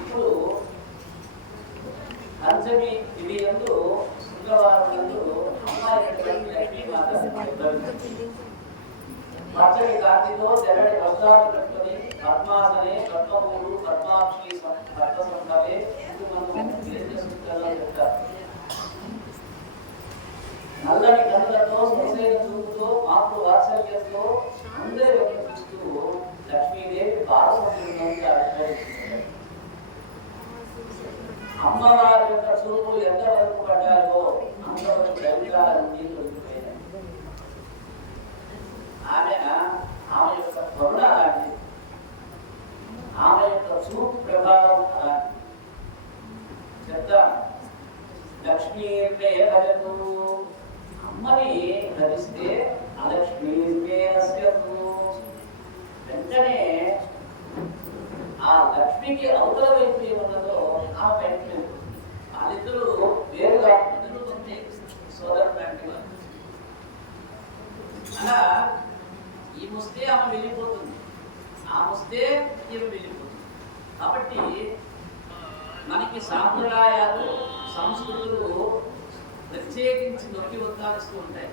ఇప్పుడు పంచమి ఇది ఎందు శుక్రవారం నందు అమ్మాయి లక్ష్మీమాత పచ్చడి కాంతితో తెల్లటి వస్త్రాలు కట్టుకొని పద్మాసనే పద్మపూలు పద్మాక్షి భర్త సంభవే చెప్తారు. నల్లని కన్నులతో సొసైన చూపుతో మాతృ వాత్సల్యంతో అందరి చూస్తూ లక్ష్మీదేవి బాలసముద్రంలోకి ఆవిర్భవిస్తుంది. అమ్మవారి యొక్క చూపులు ఎంతవరకు పడ్డాయో అంతవరకు దైవికాలన్నీ దొరికిపోయాయి. ఆమె యొక్క కరుణ అలాంటి, ఆమె యొక్క చూపు ప్రభావం అలాంటి. చెప్తాను, లక్ష్మీ భజతు, అమ్మని ధరిస్తే అలక్ష్మీ వెంటనే ఆ లక్ష్మికి అవతల వైపు ఏమున్నదో ఆమె వెంటనే వాళ్ళిద్దరూ వేరుగా సోదరు అలా ఈ ముస్తే ఆమె వెళ్ళిపోతుంది, ఆ ముస్తే ఈమె వెళ్ళిపోతుంది. కాబట్టి మనకి సాంప్రదాయాలు సంస్కృతులు ప్రత్యేకించి నొక్కి ఉద్దానిస్తూ ఉంటాయి.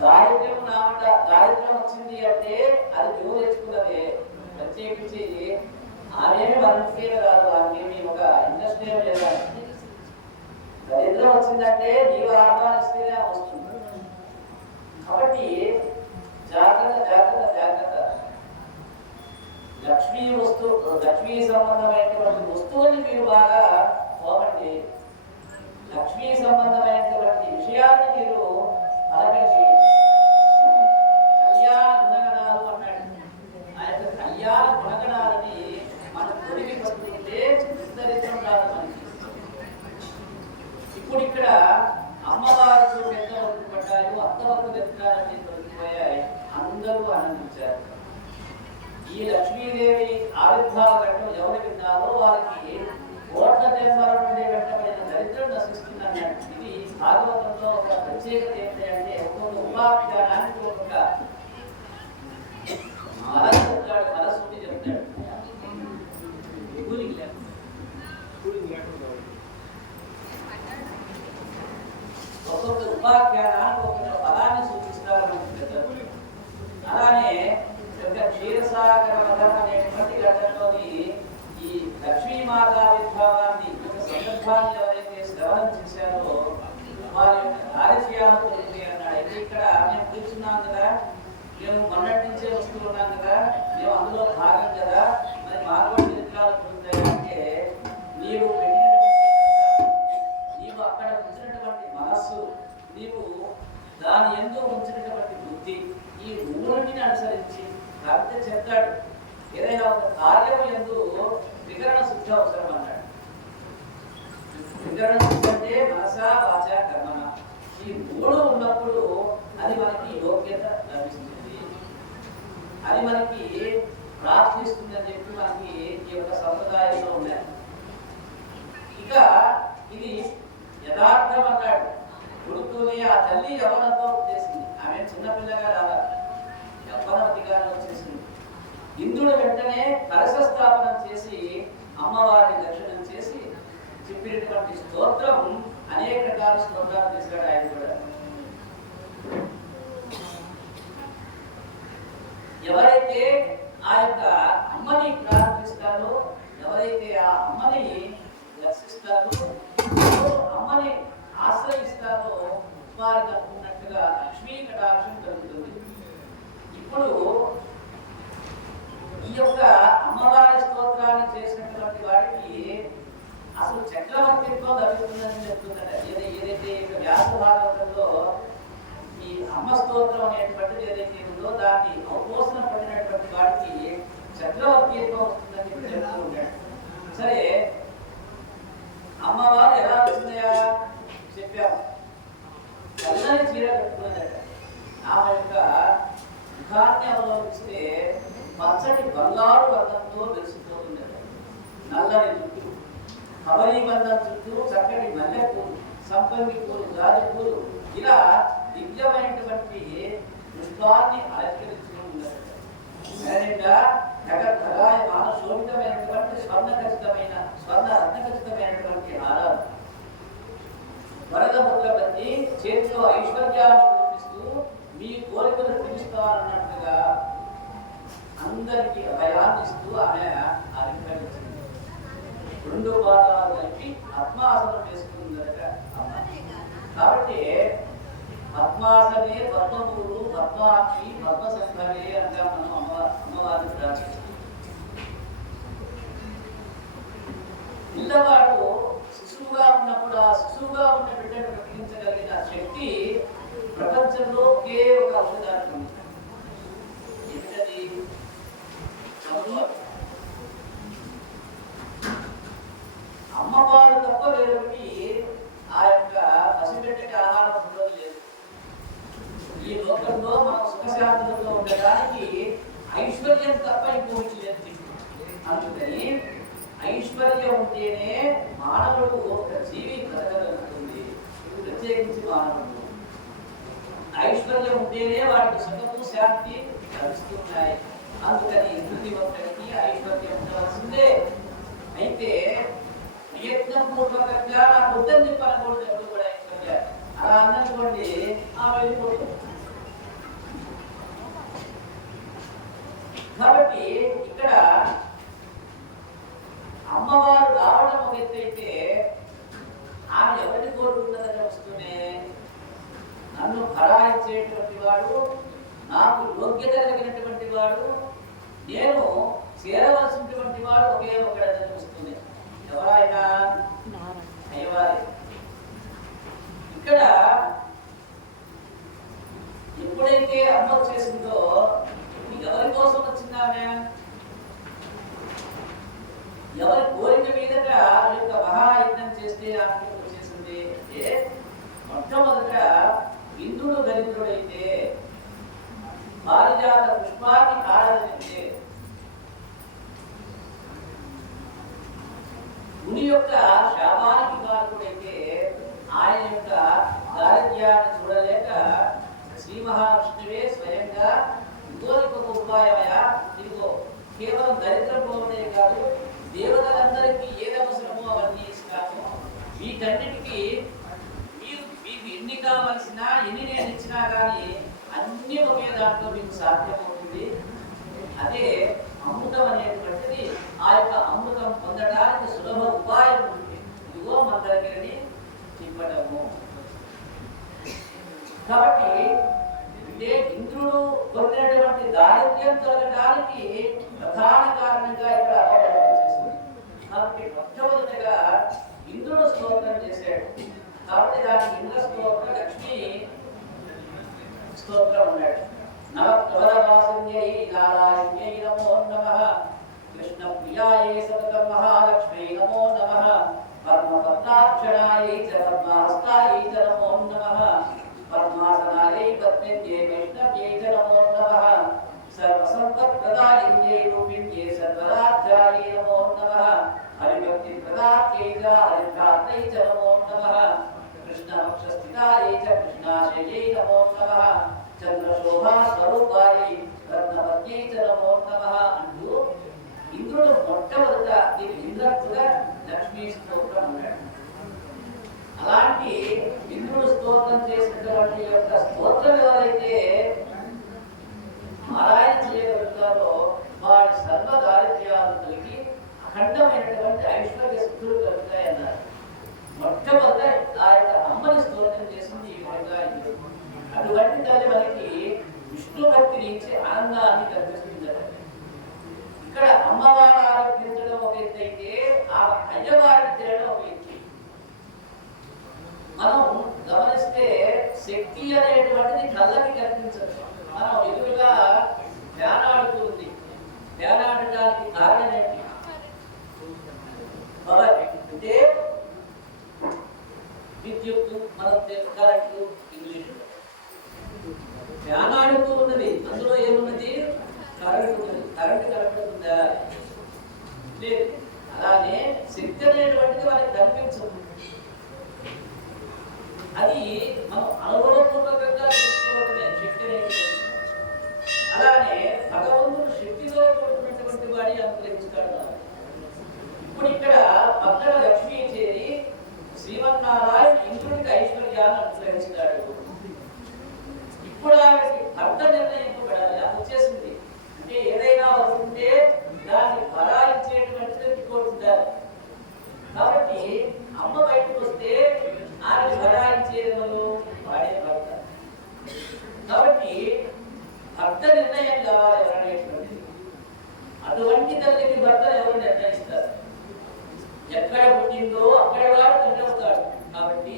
దారిద్ర్యం వచ్చింది అంటే అది నువ్వు తెచ్చుకున్నదే. ప్రత్యేకించి ఆమెమి మనకే రాదు, ఆమెమి ఒక ఇండస్ట్రీ లేదా. దరిద్రం వచ్చిందంటే నీవు ఆహ్వానిస్తేనే వస్తుంది. కాబట్టి జాగ్రత్త జాగ్రత్త జాగ్రత్త. లక్ష్మీ సంబంధమైనటువంటి వస్తువుని మీరు బాగా పోవండి. లక్ష్మీ సంబంధమైనటువంటి విషయాన్ని మీరు అలగండి. కళ్యాణ గుణగణాలు అన్నాడు. ఆ యొక్క కళ్యాణ గుణగణాలని మనం తొలిగి పట్టుకుంటే దరిద్రం కాదు మనకి. ఇప్పుడు ఇక్కడ అమ్మవారు చూడు ఎంతవరకు పడ్డాయో అంతవరకు దరిద్రాలన్నీ దొరికిపోయాయి. అందరూ ఆనందించారు. ఈ లక్ష్మీదేవి ఆవిర్భావ ఘట్టం ఎవరు విన్నారో వారికి కోట్ల జన్మల నుండి వెంటబడిన దరిద్రం నశిస్తుందన్నాడు. ఇది భాగవతంలో ఒక ప్రత్యేకత ఏంటంటే ఒక్కొక్క ఉపాఖ్యానానికి ఒక్కొక్క మనస్సుని చెప్తాడు. ఒక్కొక్క ఉపాఖ్యానానికి ఒక్కొక్క పదాన్ని సూచిస్తారు. అలానే క్షీరసాగర మఠం అనేటువంటి ఘట్టంలోని ఈ లక్ష్మీమాత విద్భావాన్ని ఒక సందర్భాన్ని ఎవరైతే శ్రవణం చేశారో వారి యొక్క కార్యక్రమాలు పొందుతాయి అన్నాడు. అయితే ఇక్కడ మేము కూర్చున్నాం కదా, మేము మొన్నటి నుంచే వస్తూ ఉన్నాం కదా, మేము అందులో భాగం కదా, మరి మానవ చరిత్రాలు పొందుతాయి అంటే నీవు నీవు అక్కడ ఉంచినటువంటి మనస్సు, నీవు దాని ఎందు ఉంచినటువంటి బుద్ధి, ఈ మూడింటిని అనుసరించి కాబట్టి చెప్తాడు. ఏదైనా ఒక కార్యము ఎందు వికరణ శుద్ధి అవసరం అన్నాడు. వికరణ శుద్ధి అంటే మనసా వాచ కర్మణ, ఈ మూడు ఉన్నప్పుడు అది మనకి యోగ్యత లభిస్తుంది, అది మనకి ప్రార్థిస్తుంది అని చెప్పి మనకి ఈ యొక్క సంప్రదాయంలో ఉన్నాయి. ఇక ఇది యథార్థం అన్నాడు. కొడుకుని ఆ తల్లి యవ్వనంతో వచ్చేసింది. ఆమె చిన్నపిల్లగా రావాలి, యవ్వనవతిగా వచ్చేసింది. ఇంద్రుడు వెంటనే కలశ స్థాపనం చేసి అమ్మవారిని దర్శనం చేసి చెప్పినటువంటి స్తోత్రం అనేక రకాల స్తోత్రాలు చేశాడు ఆయన కూడా. ఎవరైతే ఆ యొక్క అమ్మని ప్రార్థిస్తారో, ఎవరైతే ఆ అమ్మని దర్శిస్తారో, అమ్మని ఆశ్రయిస్తారో వారికి అనుకున్నట్టుగా లక్ష్మీ కటాక్షం కలుగుతుంది. ఇప్పుడు ఈ యొక్క అమ్మవారి స్తోత్రాన్ని చేసినటువంటి వాడికి అసలు చక్రవర్తిత్వం లభిస్తుందని చెప్తుందట. ఏదైతే వ్యాస భాగవతంలో ఈ అమ్మ స్తోత్రం అనేటువంటిది ఏదైతే ఉందో దాన్ని అవపోసన పడినటువంటి వాడికి చక్రవర్తిత్వం వస్తుందని చెప్తూ ఉంటాడు. సరే, అమ్మవారు ఎలా వచ్చిందయా చెప్పాము. చల్లని చీర కట్టుకున్నదట. ఆమె యొక్క ముఖాన్ని అవలోకిస్తే పచ్చటి బంగారు వర్ణంతో వెలిసిపోతుందట. నల్లని జుట్టు, కబరీ బంధం చుట్టూ చక్కటి మల్లెపూలు, సంపంగి పూలు, జాజి పూలు, ఇలా దివ్యమైనటువంటి పుష్పాన్ని అలంకరించుకుని ఉన్నదట. మేనగా ధగాయమాన శోభితమైనటువంటి స్వర్ణ రత్నఖచ్చితమైనటువంటి హారాలు వరద ముద్ర బట్టి చేతిలో ఐశ్వర్యాన్ని చూపిస్తూ మీ కోరికలు తీరుస్తానన్నట్టుగా అందరికీ భయాన్ని ఇస్తూ ఆమె ఆవిర్భవించింది. రెండు పాదాలు కలిపి పద్మాసనం వేసుకుందట అమ్మ. కాబట్టి పద్మాసనే పద్మపూరు పద్మాక్షి పద్మసంభవే అనగా మనం అమ్మవారిని ప్రార్థిస్తాం. పిల్లవాడు శిశువుగా ఉన్నప్పుడు ఆ శిశువుగా ఉన్న బిడ్డను బ్రతికించగలిగిన శక్తి ప్రపంచంలో ఒకే ఒక ఔషధానికి ఉంది. ఏమిటది? అమ్మవారు తప్ప వేరొకటి ఆ యొక్క పసిబిడ్డకి ఆహారం ఉండదు లేదు. ఈ లోకంలో మనం సుఖశాంతులతో ఉండడానికి ఐశ్వర్యం తప్ప ఇంకోటి లేదు. అందుకని ఐశ్వర్యం ఉంటేనే మానవుడు ఒక జీవి బ్రతకగలుగుతుంది. ప్రత్యేకించి మానవుడు ఐశ్వర్యం ఉంటేనే వాడికి సుఖము శాంతి లభిస్తున్నాయి. అందుకని బుద్ధిమంతుడికి ఐశ్వర్యం ఉండవలసిందే. అయితే ప్రయత్నం పూర్వకంగా నాకు వద్దని చెప్పనకూడదు. ఎప్పుడు కూడా ఐశ్వర్యం అలా అన్నటువంటి ఆ వెళ్ళిపోతుంది. కాబట్టి ఇక్కడ అమ్మవారు రావడం ఒక ఎత్తు అయితే ఆమె ఎవరిని కోరుకున్నదని వస్తూనే నన్ను భరాయించేటువంటి వాడు, నాకు యోగ్యత కలిగినటువంటి వాడు, నేను చేరవలసినటువంటి వాడు ఒకే ఒకడని వస్తుంది. ఎవరైనా అయ్యవారి. ఇక్కడ ఎప్పుడైతే అమ్మ వచ్చేసిందో ఎవరి కోసం వచ్చిందామె? ఎవరి కోరిక మీదట యొక్క మహాయజ్ఞం చేస్తే ఆమె వచ్చేసింది. మొట్టమొదట ఇంద్రుడు దరిద్రుడైతే పారిజాత పుష్పాన్ని ఆడదనితే ముని యొక్క శాపానికి కారకుడైతే ఆయన యొక్క దారిద్ర్యాన్ని చూడలేక శ్రీ మహావిష్ణువే స్వయంగా ఇంకొక ఉపాయమయా, ఇదిగో కేవలం దరిద్రం పోవడే కాదు, దేవతలందరికీ ఏది అవసరమో అవన్నీ ఇస్తాము. వీటన్నిటికీ మీకు ఎన్ని కావలసినా ఎన్ని నేను ఇచ్చినా కానీ అన్ని ఒకే దాంట్లో మీకు సాధ్యమవుతుంది. అదే అమృతం అనేటువంటిది. ఆ యొక్క అమృతం పొందడానికి సులభ ఉపాయం ఉంది. ఇదిగో మన దగ్గరని ఇవ్వడము. కాబట్టి అంటే ఇంద్రుడు పొందినటువంటి దారిద్ర్యం తొలగడానికి ప్రధాన కారణంగా ఇక్కడ చేసింది. కాబట్టి మొట్టమొదటిగా ఇంద్రుడు స్తోత్రం చేశాడు. కాబట్టి దానికి ఇంద్ర స్తోత్రం, లక్ష్మీ స్తోత్రం అన్నాడు. నవప్రవరవాసిన్యై నారాయణ్యై నమో నమః, కృష్ణ ప్రియాయై సతతం మహాలక్ష్మీ నమో నమః, పద్మపత్రాక్షరాయై చ పద్మహస్తాయై చ నమో నమః, పద్మాసనాయై పద్మిన్యై వైష్ణవ్యై చ నమో నమః, సర్వసంపత్ప్రదాయిన్యై రూపిణ్యై సర్వరాజ్యాయై నమో నమః, హరిభక్తి ప్రదాత్యై చ హరిభ్రాత్రై చ నమో నమః, కృష్ణవక్షస్థితాయై చ కృష్ణాశయై నమో నమః, చంద్రశోభా స్వరూపాయై రత్నపత్యై చ నమో నమః అంటూ ఇంద్రుడు మొట్టమొదట దీనికి ఇంద్రత్తుగా లక్ష్మీ స్తోత్రం అన్నాడు. అలాంటి ఇంద్రుడు స్తోత్రం చేసినటువంటి యొక్క స్తోత్రం ఎవరైతే పారాయణ చేయగలుగుతారో వారి సర్వ దారిద్ర్యాలు కలిగి అఖండమైనటువంటి ఐశ్వర్య స్థుతులు కలుగుతాయన్నారు. మొట్టమొదట ఆ యొక్క అమ్మని స్తోత్రం చేసింది ఈ విధంగా. అటువంటి తల్లి మనకి విష్ణు భక్తిని ఇచ్చే ఆనందాన్ని కల్పిస్తుందట. ఇక్కడ అమ్మవారు ఆరాధించడం ఒక ఎత్తు అయితే ఆ అయ్యవారిని తినడం ఒక ఎత్తు. మనం గమనిస్తే శక్తి అనేటువంటిది కళ్ళకి కనిపించదు. మనం ఎదురుగా ధ్యానాడుతుంది. ధ్యానాడటానికి కారణం ఏంటి? అంటే విద్యుత్, మనం కరెంటు, ఇంగ్లీష్ ధ్యానాడుతూ ఉన్నది. అందులో ఏమున్నది? కరెంటు ఉన్నది. కరెంటు కనపడుతుందా? లేదు. అలానే శక్తి అనేటువంటిది వాళ్ళకి కనిపించదు. అది మనం అనుభవపూర్వకంగా తెలుసుకోవడమే శక్తి అనేటువంటిది. అలానే భగవంతుడు శక్తితో కూడుకున్నటువంటి వాడి అనుగ్రహిస్తాడు. ఇప్పుడు ఇక్కడ పక్కన లక్ష్మీ చేరి శ్రీమన్నారాయణ ఇంద్రుడికి ఐశ్వర్యాన్ని అనుగ్రహిస్తాడు. ఇప్పుడు ఆమెకి భర్త నిర్ణయింపబడాలి, అది వచ్చేసింది. అంటే ఏదైనా ఉంటే దాన్ని భరాయించేటువంటిది కోరుకుంటారు. కాబట్టి అమ్మ బయటకు వస్తే ఆమె భరాయించేది వాడే భర్త. కాబట్టి భర్త నిర్ణయం కావాలి ఎవరనేటువంటిది. అటువంటి తల్లికి భర్తను ఎవరు నిర్ణయిస్తారు? ఎక్కడ పుట్టిందో అక్కడ వాడు తండ్రి అవుతాడు. కాబట్టి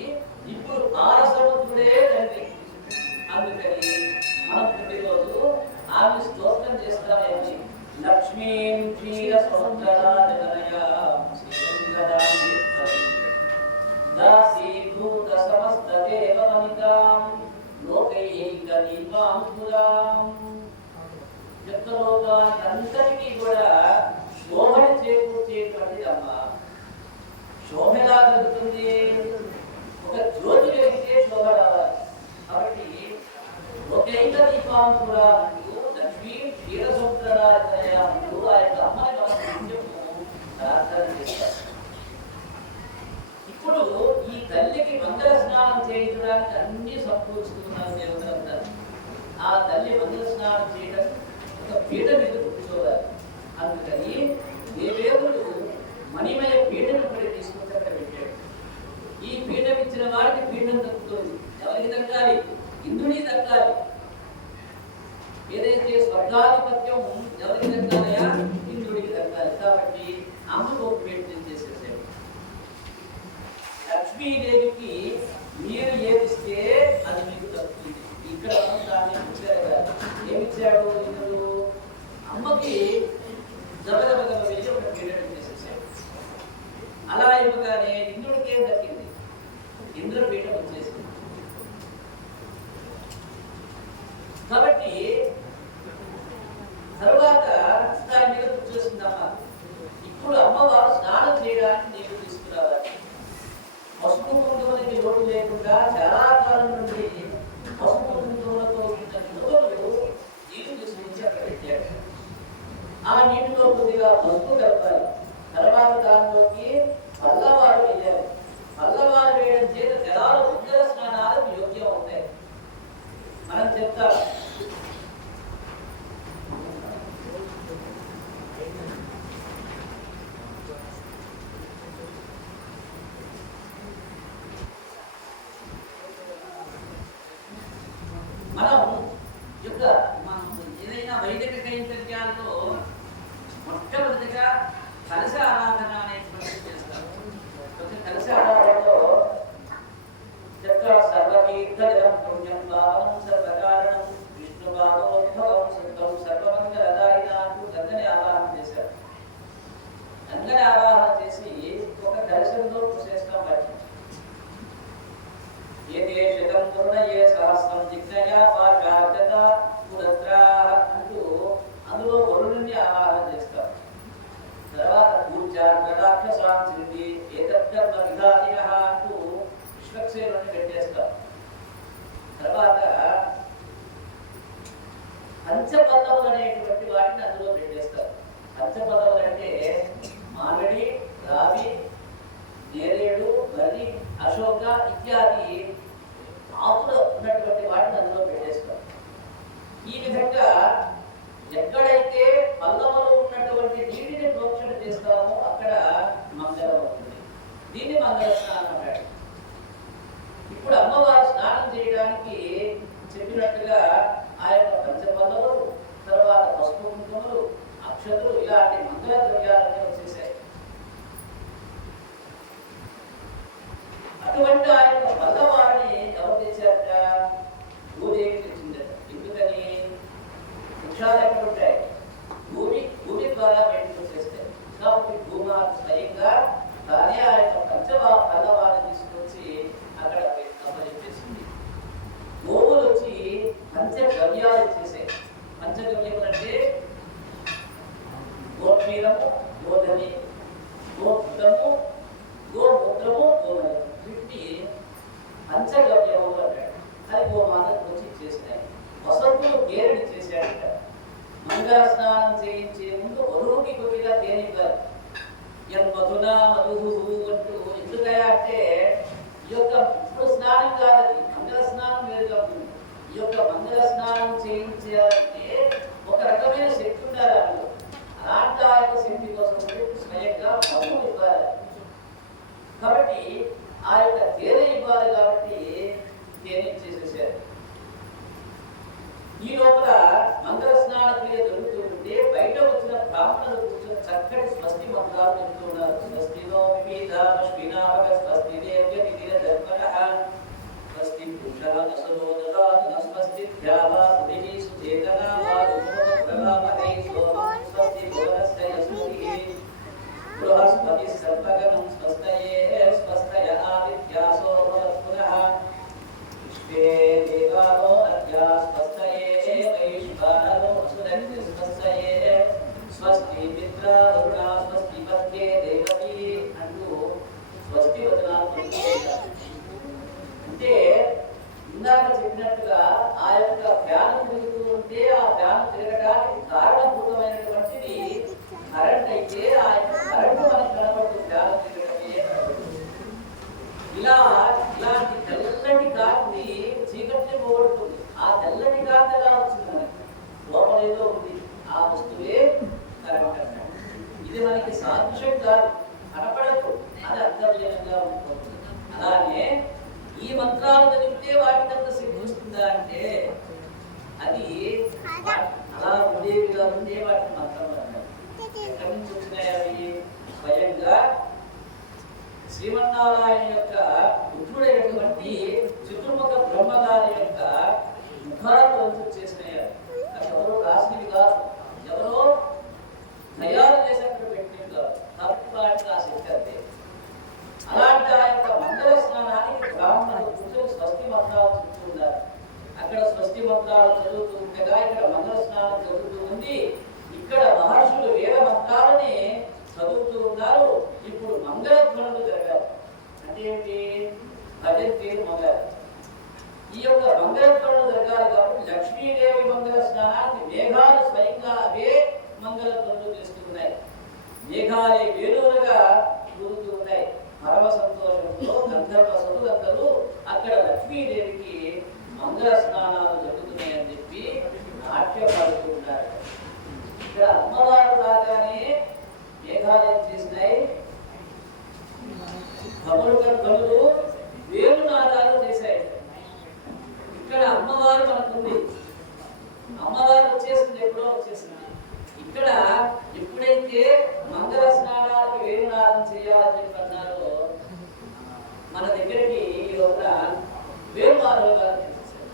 ఇప్పుడు ఆరసముద్రుడే తండ్రి. అందుకని మనం ప్రతిరోజు ఆమె స్తోత్రం చేస్తామేమి లక్ష్మీం క్షీర దాసీభూత సమస్త దేవవనితాం లోకైక దీపాంకురాం. జగత్లోకానికి అంతటికీ కూడా శోభని చేకూర్చేటువంటిది అమ్మ. శోభ ఎలా కలుగుతుంది? ఒక జ్యోతి వెలిగితే శోభ రావాలి. కాబట్టి లోకైక దీపాంకురా అంటూ లక్ష్మీ క్షీరసముద్రరాజయ అంటూ ఆ యొక్క అమ్మని మనం ప్రార్థన చేస్తారు. ఇప్పుడు ఈ తల్లికి మంగళ స్నానం చేయించడానికి అన్ని సమకూర్చుతున్నారు దేవతలంతా. ఆ తల్లి మంగళ స్నానం చేయడం ఒక పీఠ మీద కూర్చోవాలి. అందుకని దేవేంద్రుడు మణిమయ పీఠను కూడా తీసుకొచ్చి అక్కడ పెట్టాడు. ఈ పీఠం ఇచ్చిన వాడికి పీఠం దక్కుతుంది. ఎవరికి దక్కాలి? ఇంద్రుడికి దక్కాలి. ఏదైతే స్వర్గాధిపత్యం ఎవరికి దక్కాలయా? ఇంద్రుడికి దక్కాలి. కాబట్టి అమ్మకు ఒక పీఠం చేసేసాడు. లక్ష్మీదేవికి మీరు ఏమిస్తే అది మీకు దక్కుతుంది. ఇక్కడ దాన్ని ఇచ్చారు కదా. ఏమిచ్చాడు ఇంద్రుడు? అమ్మకి జబదబదబ వెళ్ళి ఒక పీఠం చేసేసాడు. అలా ఇవ్వగానే ఇంద్రుడికి ఏం దక్కింది? ఇంద్ర పీఠం వచ్చేసింది. కాబట్టి తరువాత దాని మీద కూర్చోసిందమ్మ. ఇప్పుడు అమ్మవారు స్నానం చేయడానికి నీరు తీసుకురావాలి. పసుపు కుంకుమలకి లోటు లేకుండా చాలా కాలం నుండి పసుపు కుంకుమలతో నదులు నీరు తీసుకొచ్చి అక్కడ పెట్టాడు. ఆ నీటిలో కొద్దిగా పసుపు కలపాలి. తర్వాత దానిలోకి పల్లవారు వేయాలి. పల్లవారు వేయడం చేత జలాలు ఉత్తర స్నానాలకు యోగ్యం అవుతాయి. మనం చెప్తాం ఏదైనా వైదిక కైంకర్యాలతో మొట్టమొదటిగా కలశ ఆరాధన అనేటువంటిది చేస్తారు. కలశ ఆరాధనలో చెప్తారు సర్వతీర్థజలం పుణ్యం భావం సర్వకారణం విష్ణు భాగోద్భవం సత్వం సర్వమంగళదాయిన అంటూ గంగని ఆవాహన చేశారు. గంగని ఆవాహన చేసి ఒక కలశంలో చేస్తాం. వాటిని ఏదే శతం పూర్ణయే సహస్రం జిజ్ఞయా పాశార్జత పురత్రా అంటూ అందులో వరుణుని ఆవాహన చేస్తారు. తర్వాత పూజాక్షసాంసింది ఏతత్కర్మ విధానిన అంటూ విశ్వక్సేనుని పెట్టేస్తారు. తర్వాత పంచపల్లవులు అనేటువంటి వాటిని అందులో పెట్టేస్తారు. పంచపల్లవులు అంటే మామిడి, రావి, నేరేడు, మర్రి, అశోక ఇత్యాది ఆకులు ఉన్నటువంటి వాటిని అందులో పెట్టేస్తారు. ఈ విధంగా ఎక్కడైతే పల్లవలో ఉన్నటువంటి నీటిని ప్రోక్షణ చేస్తామో అక్కడ మంగళం అవుతుంది. దీన్ని మంగళ స్నానం అంటాడు. ఇప్పుడు అమ్మవారు స్నానం చేయడానికి చెప్పినట్టుగా ఆ యొక్క పంచపల్లవులు, తర్వాత పసుపు కుంకుమలు, అక్షతులు ఇలాంటి మంగళ ద్రవ్యాలన్నీ వచ్చేసాయి. అటువంటి ఆ యొక్క పల్లవారిని ఎవరు చేశారట? భూదేవి తెచ్చిందట. ఎందుకని? వృక్షాలు ఎక్కడ ఉంటాయి? భూమి ద్వారా బయటకు వచ్చేస్తాయి. కాబట్టి భూమాత స్వయంగా తానే ఆ యొక్క పల్లవారిని తీసుకొచ్చి అక్కడ అప్పచెప్పేసింది. గోవులు వచ్చి పంచగవ్యాలు ఇచ్చేసాయి. పంచగవ్యములు అంటే గోక్షీరము, గోధని, గోధుము, గోమూత్రము, గోమయం. వీటిని పంచగవ్యములు అంటాడు. అది గోమాతకు వచ్చి ఇచ్చేసినాయి. వసంతులు గేరెడి చేశాడట. మంగళ స్నానం చేయించే ముందు వధువుకి కొద్దిగా తేనె ఇవ్వాలి. మధునా మధు అంటూ ఎందుకయా అంటే ఈ యొక్క ఇప్పుడు స్నానం కాదది, మంగళ స్నానం వేరుగా ఉంటుంది. ఈ యొక్క మంగళ స్నానం చేయించాలంటే ఒక రకమైన శక్తి ఉండాలి అందులో. అలాంటి ఆ యొక్క శక్తి కోసం స్వయంగా మధువు ఇవ్వాలి. కాబట్టి ఆ యొక్క తేనె ఇవ్వాలి కాబట్టి తేనె ఇచ్చేసేసారు. ఈ లోపల మంగళ స్నాన క్రియ జరుగుతూ ఉంటే బయట వచ్చిన బ్రాహ్మణులు కూర్చొని చక్కటి స్వస్తి మంత్రాలు చెబుతూ ఉన్నారు. స్వస్తినో విపీతామశ్వినాభ స్వస్తి దేవ్యతిథిర దర్పణః స్వస్తి పురుషః నసరోదదాతు స్వస్తి ధ్యావా సుధిః సుచేతనా వారుభవప్రభామహే సోమం స్వస్తి భువనస్య యస్మతిః బృహస్పతి సర్వగణం స్వస్తయే స్వస్తయ ఆదిత్యాసో పునః విశ్వే దేవాలో అద్యా స్వస్తయే వైశ్వానరో సుదగ్ని స్వస్తయే స్వస్తి మిత్ర వరుణ స్వస్తి పత్యే దేవతి అంటూ స్వస్తి వచనాలు పలుకుతారు. అంటే ఇందాక చెప్పినట్టుగా ఆ యొక్క ధ్యానం తిరుగుతూ ఉంటే ఆ ధ్యానం తిరగడానికి కారణభూతమైనటువంటిది కరెంట్ అయితే ఆ యొక్క కరెంట్ మనకు కనబడుతుంది. ధ్యానం తిరగడమే ఇలాంటి తెల్లటి కాంతి చీకటి పోగొడుతుంది. ఆ తెల్లటి కాంతి ఎలా వచ్చింది? లోపల ఏదో ఉంది, ఆ వస్తువే కరెంట్ అంటారు. ఇది మనకి సాదృశ్యం కాదు, కనపడదు, అది అంతర్లీనంగా ఉంటుంది. అలానే ఈ మంత్రాలు చదివితే వాటికంత శక్తి వస్తుందా అంటే అది అలా ఉండేవిగా ఉండే వాటిని మంత్రాలు అంటారు. ఎక్కడి నుంచి వచ్చినాయి అవి? స్వయంగా శ్రీమన్నారాయణ యొక్క పుత్రుడైనటువంటి చతుర్ముఖ బ్రహ్మగారి యొక్క ముఖాలను వచ్చేసినాయి. అది ఎవరో రాసినవి కాదు, ఎవరో తయారు చేసి అక్కడ పెట్టినవి కాదు. కాబట్టి వాటికి ఆ శక్తి అంతే. అలాంటి ఆ యొక్క మంగళ స్నానానికి బ్రాహ్మణులు కూర్చొని స్వస్తి మంత్రాలు చెప్తున్నారు. అక్కడ స్వస్తి మంత్రాలు చదువుతూ ఉండగా ఇక్కడ మంగళ స్నానం జరుగుతూ ఉంది. ఇక్కడ మహర్షులు వేద మంత్రాలని చదువుతూ ఉన్నారు. ఇప్పుడు మంగళ ధ్వనులు జరగాలి. అంటే ఏంటి? భజంతి మొదలు. ఈ యొక్క మంగళ ధ్వనులు జరగాలి కాబట్టి లక్ష్మీదేవి మంగళ స్నానానికి మేఘాలు స్వయంగా అవే మంగళ ధ్వనులు చేస్తున్నాయి. మేఘాలే వేరుగా కూరుతూ ఉన్నాయి. పరమ సంతోషంతో గంధర్వ సతులందరూ అక్కడ లక్ష్మీదేవికి మంగళ స్నానాలు జరుగుతున్నాయని చెప్పి నాట్యం పాడుతూ ఉన్నారు. ఇక్కడ అమ్మవారు రాగానే మేఘాలు ఏం చేసినాయి? కబులు వేరు నాదాలు చేశాయి. ఇక్కడ అమ్మవారు మనకుంది, అమ్మవారు వచ్చేసింది, ఎప్పుడో వచ్చేసింది. ఇక్కడ ఎప్పుడైతే మంగళ స్నానానికి వేరు నాదం చేయాలని చెప్పి అన్నారో మన దగ్గరికి ఈ రోజున వేరు నాదాలు చేసేసారు.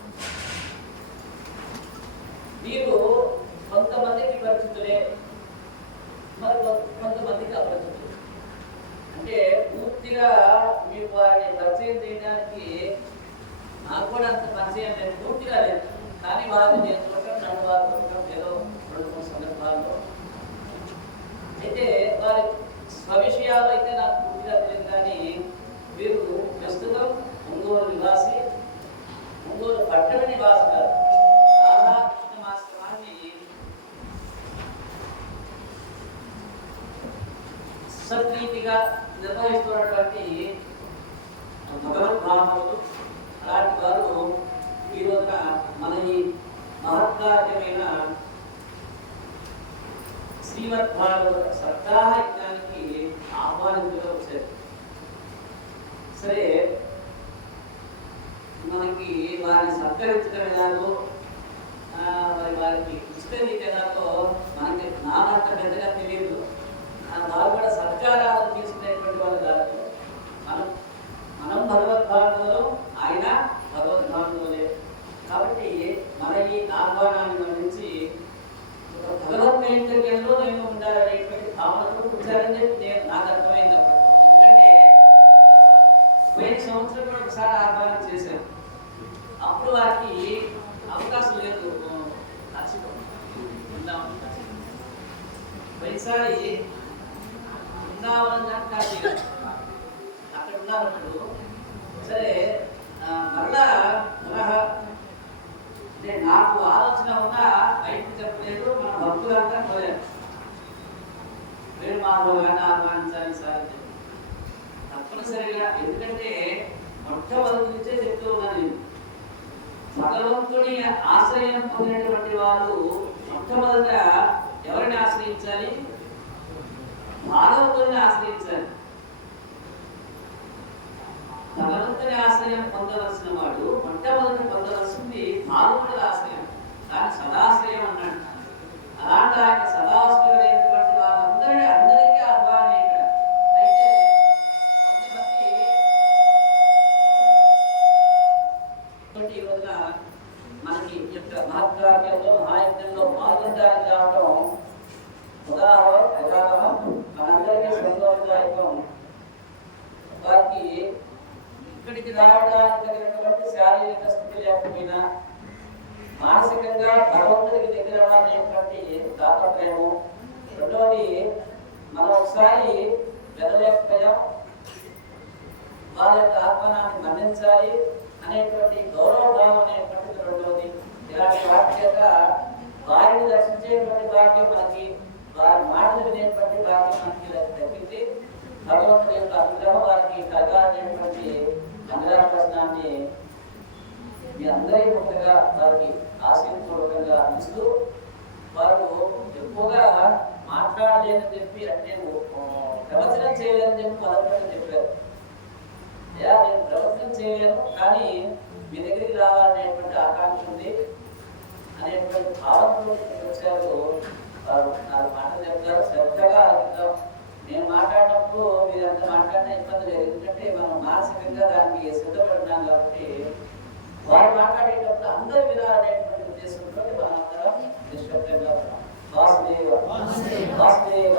మీరు కొంతమందికి పరిస్థితులే, మరి కొంతమందికి అపరిచితులు. అంటే పూర్తిగా మీరు వారిని పరిచయం చేయడానికి నాకు కూడా అంత పరిచయం లేదు, పూర్తిగా లేదు. కానీ వారిని నేను చూడటం, నన్ను వారు చూడటం ఏదో 2-3 సందర్భాల్లో. అయితే వారి స్వవిషయాలు అయితే నాకు పూర్తిగా తెలియదు. కానీ వీరు ప్రస్తుతం ఒంగోలు నివాసి, ఒంగోలు పట్టణ నివాసి గారు సత్రీతిగా నిర్వహిస్తున్నటువంటి భగవద్భావములు. అలాంటి వారు ఈ రోజున మన ఈ మహత్కార్యమైన శ్రీమద్భాగవత సప్తాహ యజ్ఞానికి ఆహ్వానితులుగా వచ్చారు. సరే, మనకి వారిని సత్కరించడం ఎలాగో, మరి వారికి ఇష్టరీతి ఎలాగో మనకి నాకంత పెద్దగా తెలియదు. వారు కూడా సత్కారాలు తీసుకునేటువంటి వాళ్ళు కాదు. మనం భగవద్భాగవతులు, ఆయన భగవద్భాగవతులే. కాబట్టి మన ఈ ఆహ్వానాన్ని గమనించి భగవత్ కైంకర్యంలో నేను ఉండాలనేటువంటి భావనతో వచ్చారని చెప్పి నాకు అర్థమైంది. ఎందుకంటే పోయిన సంవత్సరం కూడా ఒకసారి ఆహ్వానం చేశాను. అప్పుడు వారికి అవకాశం లేదు. పోయినసారి బృందావనం కాశీ అక్కడ ఉన్నప్పుడు సరే మరలా పునః అంటే నాకు ఆలోచన ఉన్నా బయటకు చెప్పలేదు, మన భక్తులంతా కోరారు మీరు మా భోగాన్ని ఆహ్వానించాలని సార్ అని చెప్పి. తప్పనిసరిగా, ఎందుకంటే మొట్టమొదటి నుంచే చెప్తూ ఉన్నాను నేను, భగవంతుని ఆశ్రయం పొందినటువంటి వాళ్ళు మొట్టమొదట ఎవరిని ఆశ్రయించాలి? భాగవతుని ఆశ్రయించాలి. భగవంతుని ఆశ్రయం పొందవలసిన వాడు మొట్టమొదటి పొందవలసింది భాగవతుల ఆశ్రయం, దాని సదాశ్రయం అన్నాడు. అలాంటి ఆయన సదాశ్రయుడైనటువంటి అందరికీ ఆహ్వానం ఇక్కడ. అయితే కొంతమంది ఈ రోజున మనకి యొక్క మహత్కార్యంలో మహాయజ్ఞంలో పాల్గొనడానికి రావడం ఉదాహరణ మనందరికీ సంతోషదాయకం. వారికి ఇక్కడికి రావడానికి తగినటువంటి శారీరక స్థితి లేకపోయినా మానసికంగా భగవంతుడికి దగ్గర అనేటువంటి తాపత్రయము. రెండవది, మనం ఒకసారి వెళ్ళలేకపోయాం, వాళ్ళ యొక్క ఆత్మనాన్ని మన్నించాలి అనేటువంటి గౌరవభావం అనేటువంటిది రెండవది. ఇలాంటి వాటి చేత వారిని దర్శించేటువంటి భాగ్యం మనకి, వారి మాటలు వినేటువంటి భాగ్యం మనకి దక్కింది. భగవంతుడి యొక్క అనుగ్రహం వారికి కలగాలనేటువంటి మంగళాశాసనాన్ని మీ అందరి ముఖ్యంగా వారికి ఆశీర్వపూర్వకంగా అందిస్తూ, వారు ఎక్కువగా మాట్లాడలేదని చెప్పి, అంటే ప్రవచనం చేయలేదని చెప్పి మొదటి చెప్పారు. నేను ప్రవచనం చేయలేను, కానీ మీ దగ్గరికి రావాలనేటువంటి ఆకాంక్ష ఉంది అనేటువంటి భావంతో వచ్చారు. వారు 4 మాటలు చెప్తారు, శ్రద్ధగా అడుగుతాం. నేను మాట్లాడినప్పుడు మీరంతా మాట్లాడిన ఇబ్బంది లేదు, ఎందుకంటే మనం మానసికంగా దానికి సిద్ధపడినాం కాబట్టి. వారు మాట్లాడేటప్పుడు అందరూ వినాలనేటువంటి ఉద్దేశంతో మనం అందరం నిశ్శబ్దంగా ఉన్నాం. వాసుదేవ వాసుదేవ